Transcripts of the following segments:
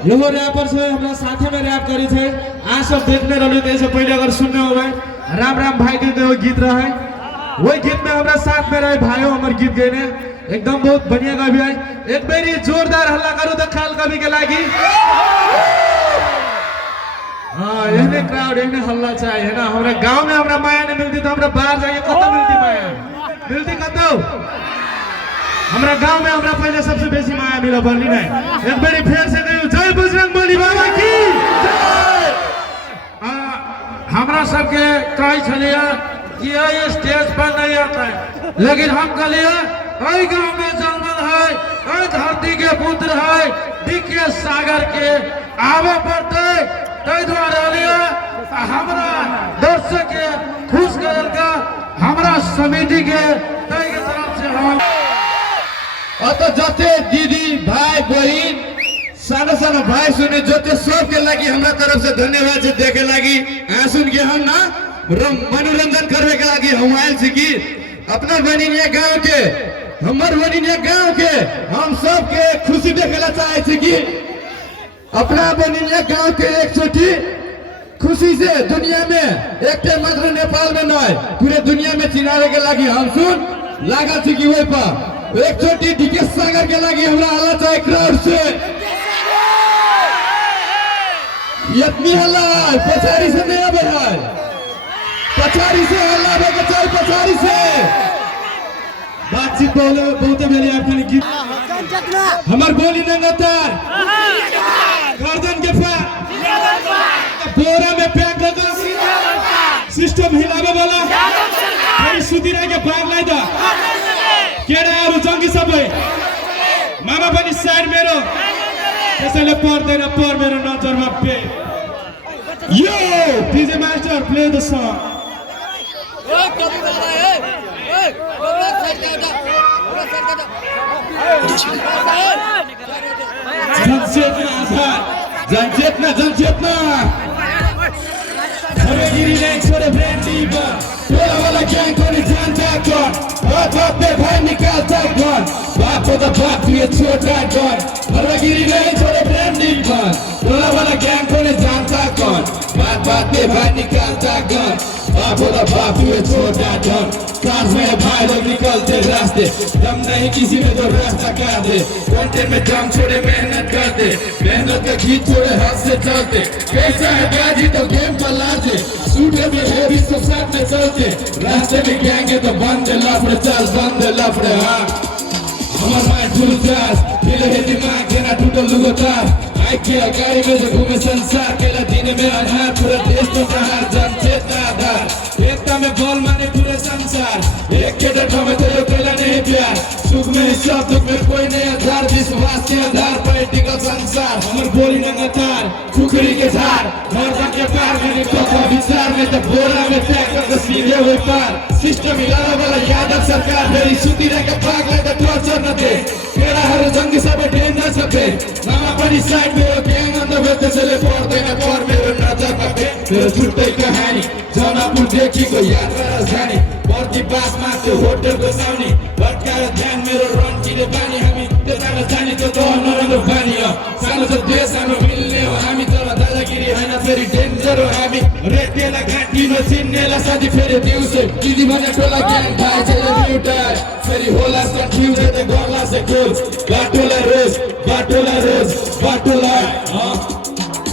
एगो रैपर से हमरा साथे में रैप करी थे। आज सब देखने रही थे, पहले अगर सुनने हो भाई राम राम भाई के वो गीत रहे, वही गीत में हमरा साथ में रहे भाइयों हमारे गीत गए एकदम बहुत बढ़िया कवि है। एक बेरी जोरदार हल्ला करूँ तो खाल कवि के लागी। हाँ एहने क्राउड एहने हल्ला चाहिए ना। हमारे गांव में हमरा माया नहीं मिलती तो हमरा बाहर जाके कत मिलती माया, मिलती कतो। हमरा गांव में हमरा पहले सबसे बेसी माया मिला बरली नहीं। एक बारी फिर से कहियो जय बजरंगबली बाबा की जय। हमरा सबके कही छलिए कि ये स्टेज पर नहीं आता है, लेकिन हम कहलिए अई गांव में जंगल है, अई धरती के पुत्र है, डीके सागर के आवे पड़ते। तै द्वारे हमरा दर्शक के खुश करल का हमरा समिति के तै के तरफ से हम अत जते दीदी भाई बहन सानो सानो भाई सुने जोते सबके लागि हमरा तरफ से धन्यवाद से देखे लागि सुन के हम ना मनोरंजन करने के लागि हम आयल छी कि अपना बनिया गांव के हमर बनिया गांव के हम सबके खुशी देखेला चाहे छी कि अपना बनिया गांव के एक छोटी खुशी से दुनिया में एक मात्र नेपाल में नहीं पूरे दुनिया में चिनारे के लागि हम सुन लागा छी कि वही पर एक छोटी डीके सागर के लागि हमरा हल्ला चाहे क्राउड से यत्नी हल्ला पछाड़ी से नहीं आवे है, पछाड़ी से हल्ला आवे के चाहे पछाड़ी से बातचीत बहुत मेरे आपने गीत हमार बोली नंगतार गर्दन के बोरा में पैक लगा सिस्टम हिलावे वाला फेरि सुतिरा के भाग लाई दा केडाहरु जंगी सबै मामा पनि साइड मेरो त्यसैले पर्दैन पर मेरो नजरमा पे यो DJ master play the song. ओ कभी वाला है ए बोला साइड का जनचेतना हमेगिरी नहीं छोड़े ब्रांडी बन टोला वाला गैंग को नहीं जानता कौन बात बात पे भाई निकालता कौन बाप को तो बाप ये छोटा कौन हमेगिरी नहीं छोड़े ब्रांडी बन टोला वाला गैंग को नहीं जानता कौन बात बात पे भाई निकालता कौन बाप को तो बाप ये छोटा कौन काश में भाई लोग निकलते रास्ते दम नहीं किसी में तो रास्ता काट दे कंटेंट में दम छोड़े मेहनत करते मेहनत का गीत छोड़े हाथ से चलते कैसा है बाजी तो गेम पर लाते सूटे में है भी तो साथ में चलते रास्ते में गएंगे तो बंद लफड़े चल बंद लफड़े। हाँ हमार माँ जुलूस दिल है दिमाग देना टूटल लुगोतार आई के गाड़ी में जो घूमे संसार केला दिन में अनहार पूरा देश तो बाहर जन चेतना आधार एकता में बॉल मारे पूरे संसार एक के डर में तो यो केला नहीं प्यार सुख में सब दुख में कोई नहीं आधार विश्वास के आधार पर टिका संसार हमर बोली नंगतार खुखरी के धार मर्दन के पार में तो विचार में तो बोरा में तय कर सीधे हुए पार सिस्टम हिलाने वाला यादव सरकार मेरी सुती रह के भाग ले तो टॉर्चर न दे केड़ा हर जंग सब डेंजर सबे मामा पड़ी साइड में गैंग अंदर बैठे चले पड़ देना पर मेरे नजर का पे मेरे छुट्टे कहानी जौनापुर देखी को याद राजधानी बर्दी बास माथे होटल को सामने भटकाएर ध्यान मेरो रन किले बानी हामी त्यतामा जाने त्यो त नराम्रो बानी हो सानो छ देश हाम्रो मिल्ने हो हामी तर दादागिरी हैन फेरि डेन्जर हो हामी रेतेला घाँटीमा चिन्नेला साथी फेरि दिउँसो दिदी भने टोला ग्याङ थाहा छ एउटा फेरि होला कन्फ्युज त गर्ला से गोल बाटोला रोज बाटोला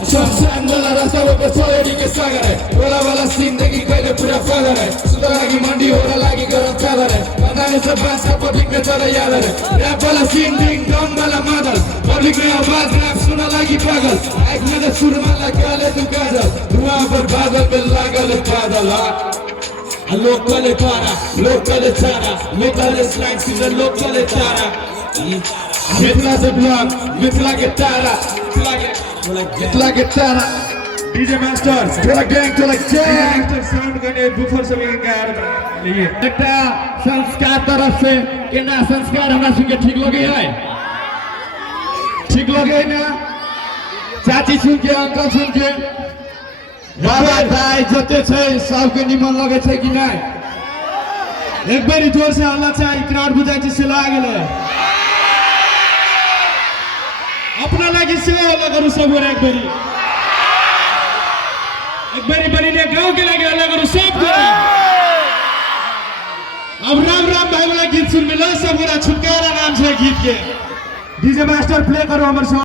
संसान वाला रास्ता पे सोएडी के सागर है टोला वाला जिंदगी कहिले पूरा फादर है सुधर लागी मंडी होला लागी गरम चादर है बनाने से बात का पब्लिक में चला याद है रैप वाला सीन डिंग डोंग वाला मॉडल पब्लिक में आवाज रैप सुना लागी पागल एक में तो सुर में लगा ले तू काजल धुआं पर बादल पे लागल बादल लोकल पारा लोकल चारा लोकल स्लैंग सीजन लोकल चारा मिथिला से ब्लॉग मिथिला के तारा मिथिला के तारा डीजे मास्टर टोला गैंग साउंड गर्ने बुफर सब गाएर लिए एकटा संस्कार तरफ से केना संस्कार हमरा सुन के ठीक लगे है ठीक लगे ना चाची सुन के अंकल सुन के बाबा दाई जते छै सबके निमन लगे छै कि नहीं एक बारी जोर से हल्ला चाहिए क्राउड बुझाई से ला गेले अपना लागि सेवा होला करू सब गोरा एक बारी बनिने गांव के लागि होला करू सब गोरा। अब राम राम भाई वाला गीत सुन मिलो सब गोरा छुटकारा नाम से गीत के डीजे मास्टर प्ले करो हमर